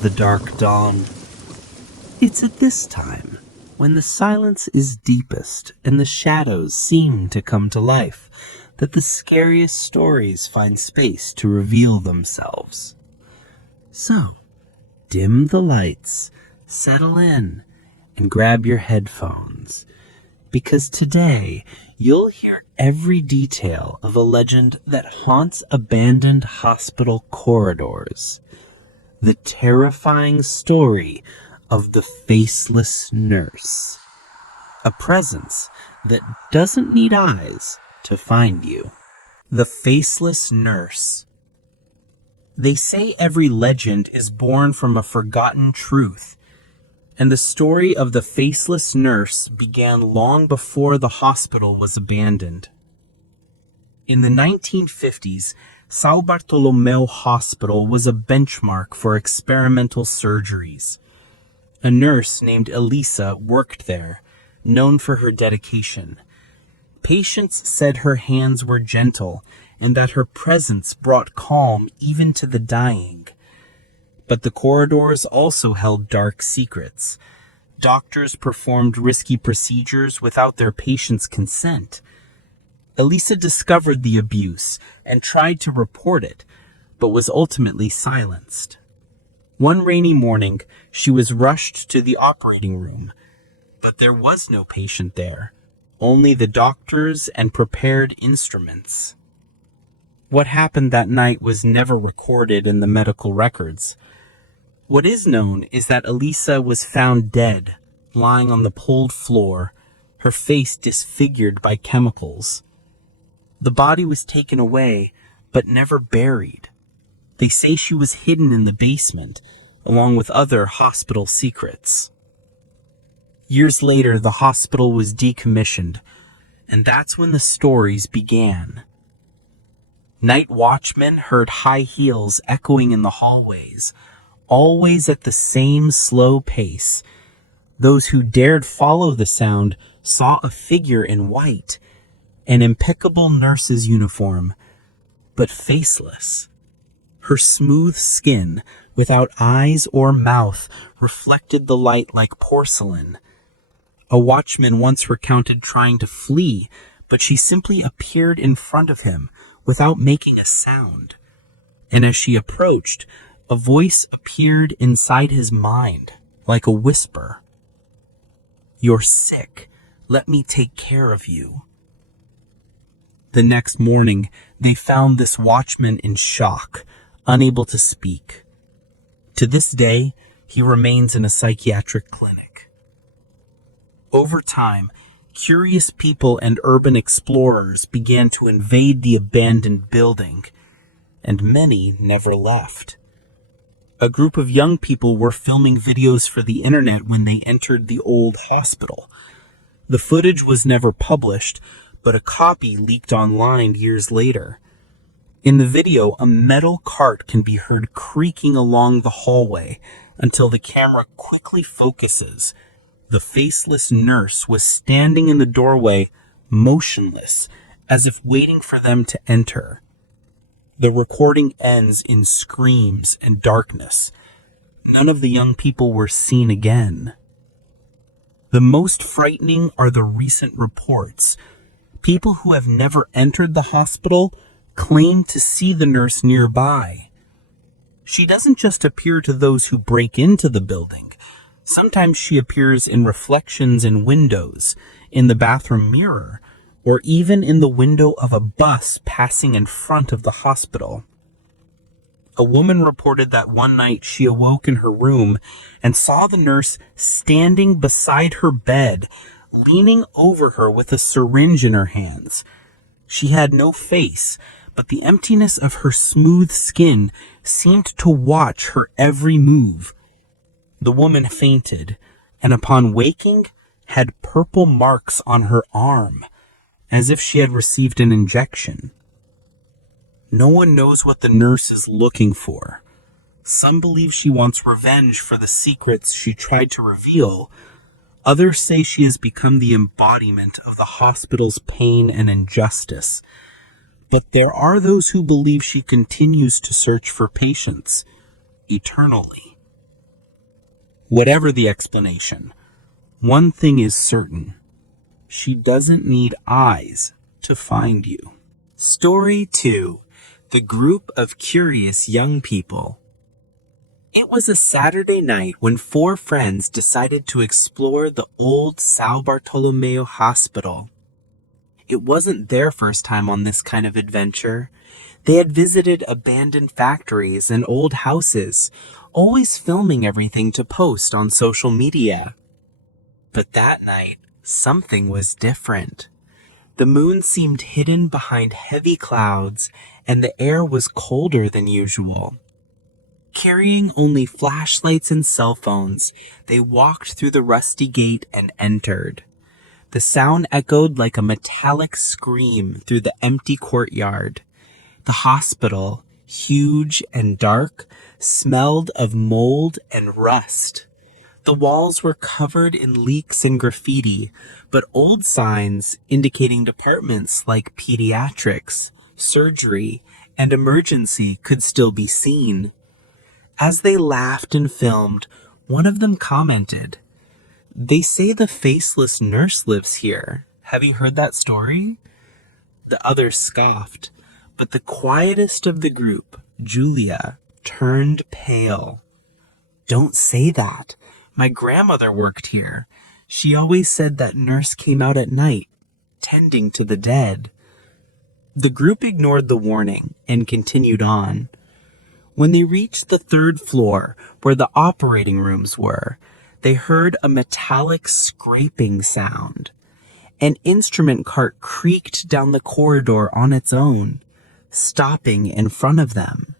the dark dawn. It's at this time, when the silence is deepest and the shadows seem to come to life, that the scariest stories find space to reveal themselves. So, dim the lights, settle in, and grab your headphones, because today you'll hear every detail of a legend that haunts abandoned hospital corridors. The terrifying story of the Faceless Nurse. A presence that doesn't need eyes to find you. The Faceless Nurse. They say every legend is born from a forgotten truth, and the story of the Faceless Nurse began long before the hospital was abandoned. In the 1950s, São Bartolomeu Hospital was a benchmark for experimental surgeries. A nurse named Elisa worked there, known for her dedication. Patients said her hands were gentle and that her presence brought calm even to the dying. But the corridors also held dark secrets. Doctors performed risky procedures without their patients' consent. Elisa discovered the abuse and tried to report it, but was ultimately silenced. One rainy morning, she was rushed to the operating room, but there was no patient there, only the doctors and prepared instruments. What happened that night was never recorded in the medical records. What is known is that Elisa was found dead, lying on the pulled floor, her face disfigured by chemicals. The body was taken away, but never buried. They say she was hidden in the basement, along with other hospital secrets. Years later, the hospital was decommissioned, and that's when the stories began. Night watchmen heard high heels echoing in the hallways, always at the same slow pace. Those who dared follow the sound saw a figure in white, an impeccable nurse's uniform, but faceless. Her smooth skin, without eyes or mouth, reflected the light like porcelain. A watchman once recounted trying to flee, but she simply appeared in front of him without making a sound. And as she approached, a voice appeared inside his mind, like a whisper. "You're sick. Let me take care of you." The next morning, they found this watchman in shock, unable to speak. To this day, he remains in a psychiatric clinic. Over time, curious people and urban explorers began to invade the abandoned building, and many never left. A group of young people were filming videos for the internet when they entered the old hospital. The footage was never published, but a copy leaked online years later. In the video, a metal cart can be heard creaking along the hallway until the camera quickly focuses. The faceless nurse was standing in the doorway, motionless, as if waiting for them to enter. The recording ends in screams and darkness. None of the young people were seen again. The most frightening are the recent reports. People who have never entered the hospital claim to see the nurse nearby. She doesn't just appear to those who break into the building. Sometimes she appears in reflections in windows, in the bathroom mirror, or even in the window of a bus passing in front of the hospital. A woman reported that one night she awoke in her room and saw the nurse standing beside her bed, leaning over her with a syringe in her hands. She had no face, but the emptiness of her smooth skin seemed to watch her every move. The woman fainted, and upon waking, had purple marks on her arm, as if she had received an injection. No one knows what the nurse is looking for. Some believe she wants revenge for the secrets she tried to reveal. Others say she has become the embodiment of the hospital's pain and injustice. But there are those who believe she continues to search for patients eternally. Whatever the explanation, one thing is certain. She doesn't need eyes to find you. Story 2. The Group of Curious Young People. It was a Saturday night when 4 friends decided to explore the old São Bartolomeu Hospital. It wasn't their first time on this kind of adventure. They had visited abandoned factories and old houses, always filming everything to post on social media. But that night, something was different. The moon seemed hidden behind heavy clouds, and the air was colder than usual. Carrying only flashlights and cell phones, they walked through the rusty gate and entered. The sound echoed like a metallic scream through the empty courtyard. The hospital, huge and dark, smelled of mold and rust. The walls were covered in leaks and graffiti, but old signs indicating departments like pediatrics, surgery, and emergency could still be seen. As they laughed and filmed, one of them commented, "They say the Faceless Nurse lives here. Have you heard that story?" The others scoffed, but the quietest of the group, Julia, turned pale. "Don't say that. My grandmother worked here. She always said that nurse came out at night, tending to the dead." The group ignored the warning and continued on. When they reached the 3rd floor, where the operating rooms were, they heard a metallic scraping sound. An instrument cart creaked down the corridor on its own, stopping in front of them.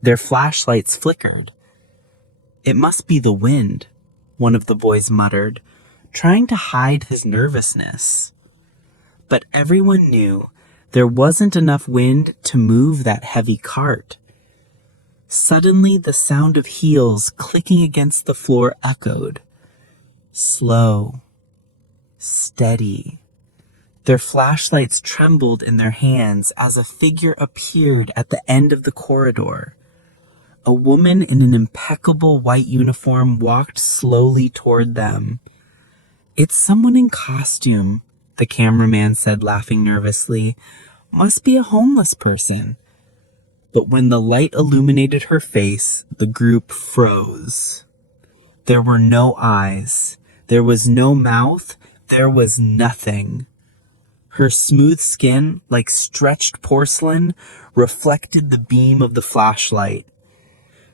Their flashlights flickered. "It must be the wind," one of the boys muttered, trying to hide his nervousness. But everyone knew there wasn't enough wind to move that heavy cart. Suddenly, the sound of heels clicking against the floor echoed. Slow, steady. Their flashlights trembled in their hands as a figure appeared at the end of the corridor. A woman in an impeccable white uniform walked slowly toward them. "It's someone in costume," the cameraman said, laughing nervously. "Must be a homeless person." But when the light illuminated her face, the group froze. There were no eyes. There was no mouth. There was nothing. Her smooth skin, like stretched porcelain, reflected the beam of the flashlight.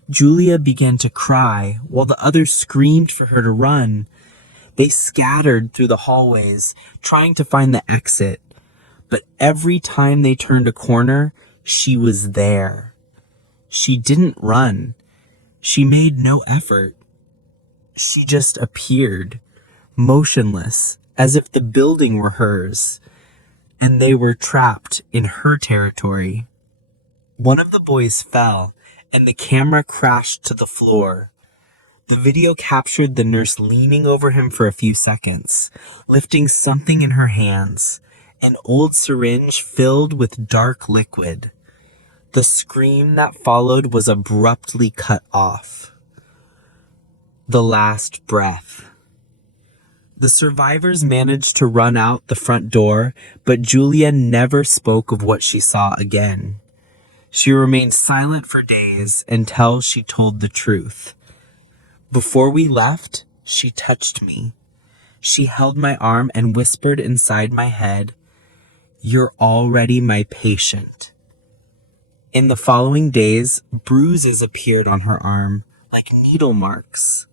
Julia began to cry, while the others screamed for her to run. They scattered through the hallways, trying to find the exit. But every time they turned a corner, she was there. She didn't run. She made no effort. She just appeared, motionless, as if the building were hers, and they were trapped in her territory. One of the boys fell, and the camera crashed to the floor. The video captured the nurse leaning over him for a few seconds, lifting something in her hands, an old syringe filled with dark liquid. The scream that followed was abruptly cut off. The last breath. The survivors managed to run out the front door, but Julia never spoke of what she saw again. She remained silent for days until she told the truth. "Before we left, she touched me. She held my arm and whispered inside my head, 'You're already my patient.'" In the following days, bruises appeared on her arm, like needle marks.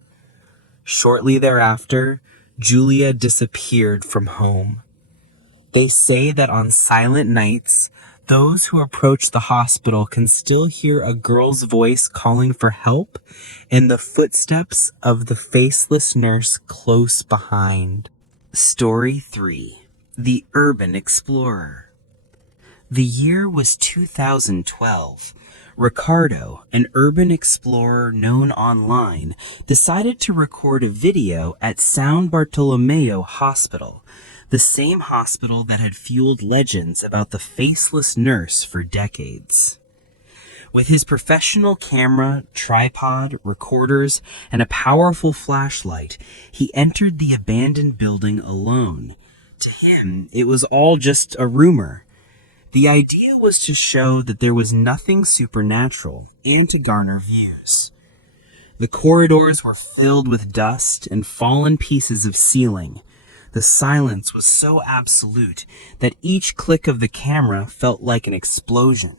Shortly thereafter, Julia disappeared from home. They say that on silent nights, those who approach the hospital can still hear a girl's voice calling for help and the footsteps of the faceless nurse close behind. Story 3. The Urban Explorer. The year was 2012. Ricardo, an urban explorer known online, decided to record a video at São Bartolomeu Hospital, the same hospital that had fueled legends about the Faceless Nurse for decades. With his professional camera, tripod, recorders, and a powerful flashlight, he entered the abandoned building alone. To him, it was all just a rumor. The idea was to show that there was nothing supernatural and to garner views. The corridors were filled with dust and fallen pieces of ceiling. The silence was so absolute that each click of the camera felt like an explosion.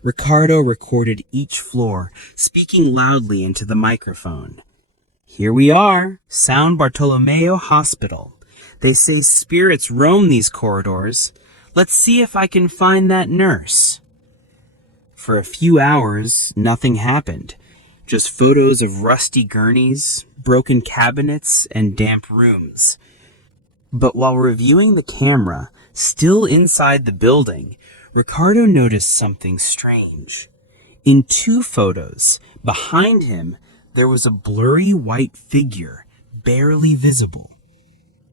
Ricardo recorded each floor, speaking loudly into the microphone. "Here we are, San Bartolomeo Hospital. They say spirits roam these corridors. Let's see if I can find that nurse." For a few hours, nothing happened. Just photos of rusty gurneys, broken cabinets, and damp rooms. But while reviewing the camera, still inside the building, Ricardo noticed something strange. In 2 photos, behind him, there was a blurry white figure, barely visible.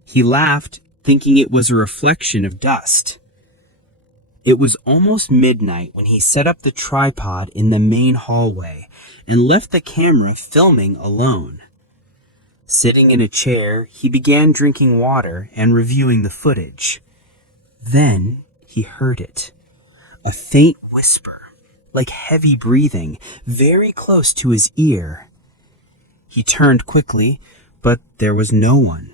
He laughed, thinking it was a reflection of dust. It was almost midnight when he set up the tripod in the main hallway and left the camera filming alone. Sitting in a chair, he began drinking water and reviewing the footage. Then he heard it. A faint whisper, like heavy breathing, very close to his ear. He turned quickly, but there was no one.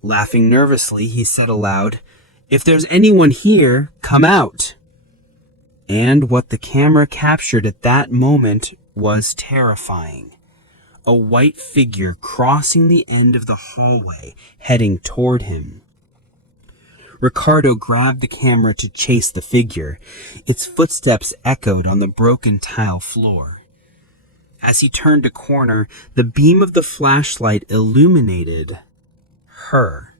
Laughing nervously, he said aloud, "If there's anyone here, come out." And what the camera captured at that moment was terrifying. A white figure crossing the end of the hallway, heading toward him. Ricardo grabbed the camera to chase the figure. Its footsteps echoed on the broken tile floor. As he turned a corner, the beam of the flashlight illuminated her.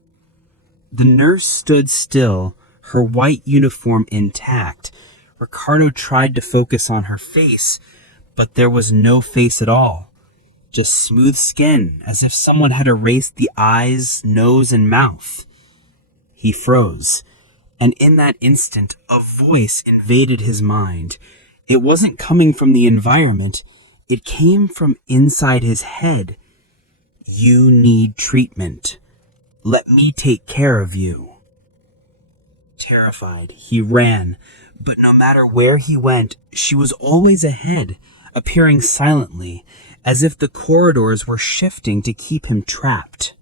The nurse stood still, her white uniform intact. Ricardo tried to focus on her face, but there was no face at all. Just smooth skin, as if someone had erased the eyes, nose, and mouth. He froze, and in that instant, a voice invaded his mind. It wasn't coming from the environment, it came from inside his head. "You need treatment. Let me take care of you." Terrified, he ran, but no matter where he went, she was always ahead, appearing silently, as if the corridors were shifting to keep him trapped.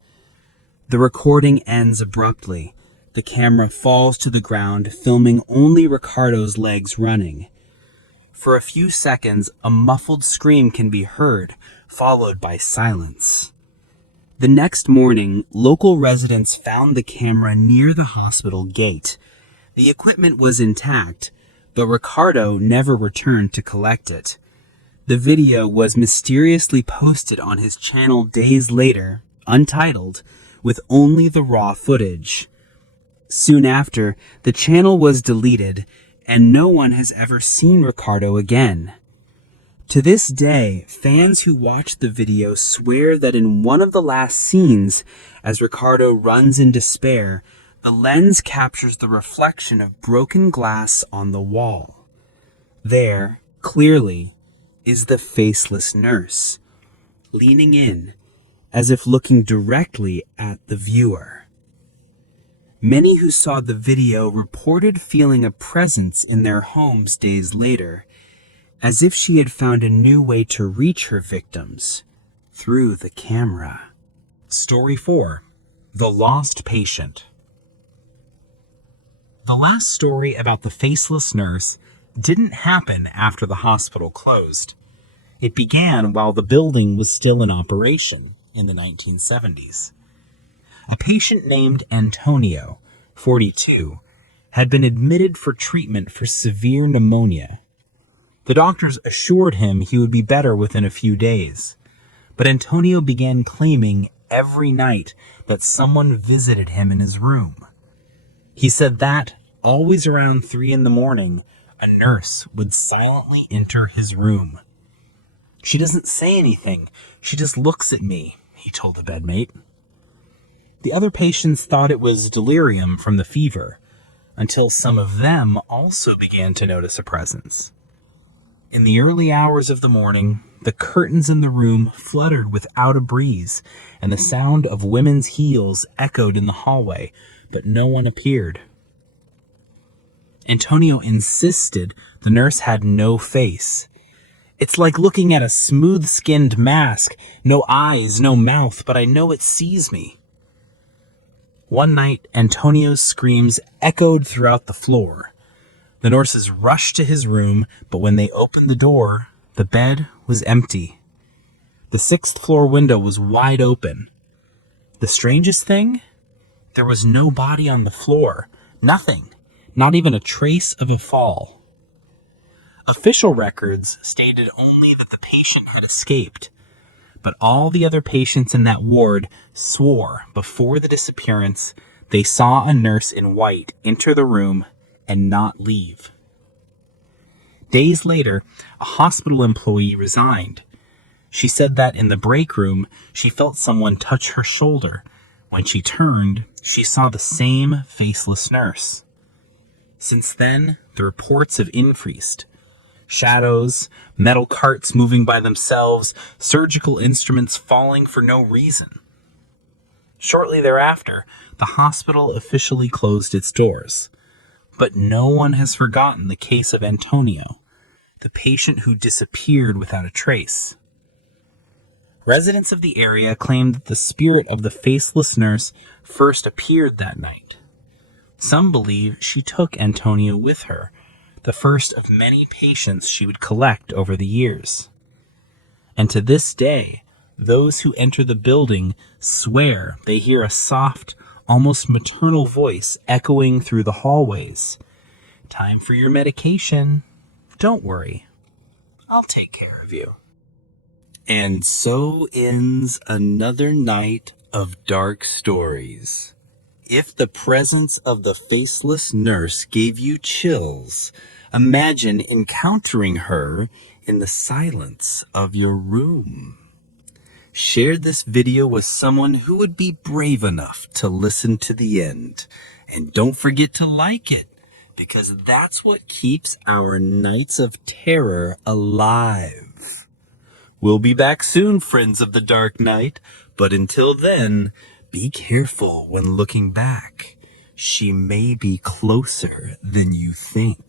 The recording ends abruptly. The camera falls to the ground, filming only Ricardo's legs running. For a few seconds, a muffled scream can be heard, followed by silence. The next morning, local residents found the camera near the hospital gate. The equipment was intact, but Ricardo never returned to collect it. The video was mysteriously posted on his channel days later, untitled, with only the raw footage. Soon after, the channel was deleted, and no one has ever seen Ricardo again. To this day, fans who watch the video swear that in one of the last scenes, as Ricardo runs in despair, the lens captures the reflection of broken glass on the wall. There, clearly, is the faceless nurse, leaning in, as if looking directly at the viewer. Many who saw the video reported feeling a presence in their homes days later, as if she had found a new way to reach her victims through the camera. Story 4. The Lost Patient. The last story about the faceless nurse didn't happen after the hospital closed. It began while the building was still in operation in the 1970s. A patient named Antonio, 42, had been admitted for treatment for severe pneumonia. The doctors assured him he would be better within a few days, but Antonio began claiming every night that someone visited him in his room. He said that, always around 3 a.m, a nurse would silently enter his room. "She doesn't say anything, she just looks at me," he told the bedmate. The other patients thought it was delirium from the fever, until some of them also began to notice a presence. In the early hours of the morning, the curtains in the room fluttered without a breeze, and the sound of women's heels echoed in the hallway, but no one appeared. Antonio insisted the nurse had no face. It's like looking at a smooth-skinned mask, no eyes, no mouth, but I know it sees me. One night, Antonio's screams echoed throughout the floor. The nurses rushed to his room, but when they opened the door, the bed was empty. The sixth-floor window was wide open. The strangest thing? There was no body on the floor. Nothing. Not even a trace of a fall. Official records stated only that the patient had escaped, but all the other patients in that ward swore before the disappearance they saw a nurse in white enter the room and not leave. Days later, a hospital employee resigned. She said that in the break room, she felt someone touch her shoulder. When she turned, she saw the same faceless nurse. Since then, the reports have increased. Shadows, metal carts moving by themselves, surgical instruments falling for no reason. Shortly thereafter, the hospital officially closed its doors. But no one has forgotten the case of Antonio, the patient who disappeared without a trace. Residents of the area claim that the spirit of the faceless nurse first appeared that night. Some believe she took Antonio with her, the first of many patients she would collect over the years. And to this day, those who enter the building swear they hear a soft, almost maternal voice echoing through the hallways. Time for your medication. Don't worry. I'll take care of you. And so ends another night of dark stories. If the presence of the faceless nurse gave you chills, imagine encountering her in the silence of your room. Share this video with someone who would be brave enough to listen to the end. And don't forget to like it, because that's what keeps our nights of terror alive. We'll be back soon, friends of the Dark Night, but until then, be careful when looking back. She may be closer than you think.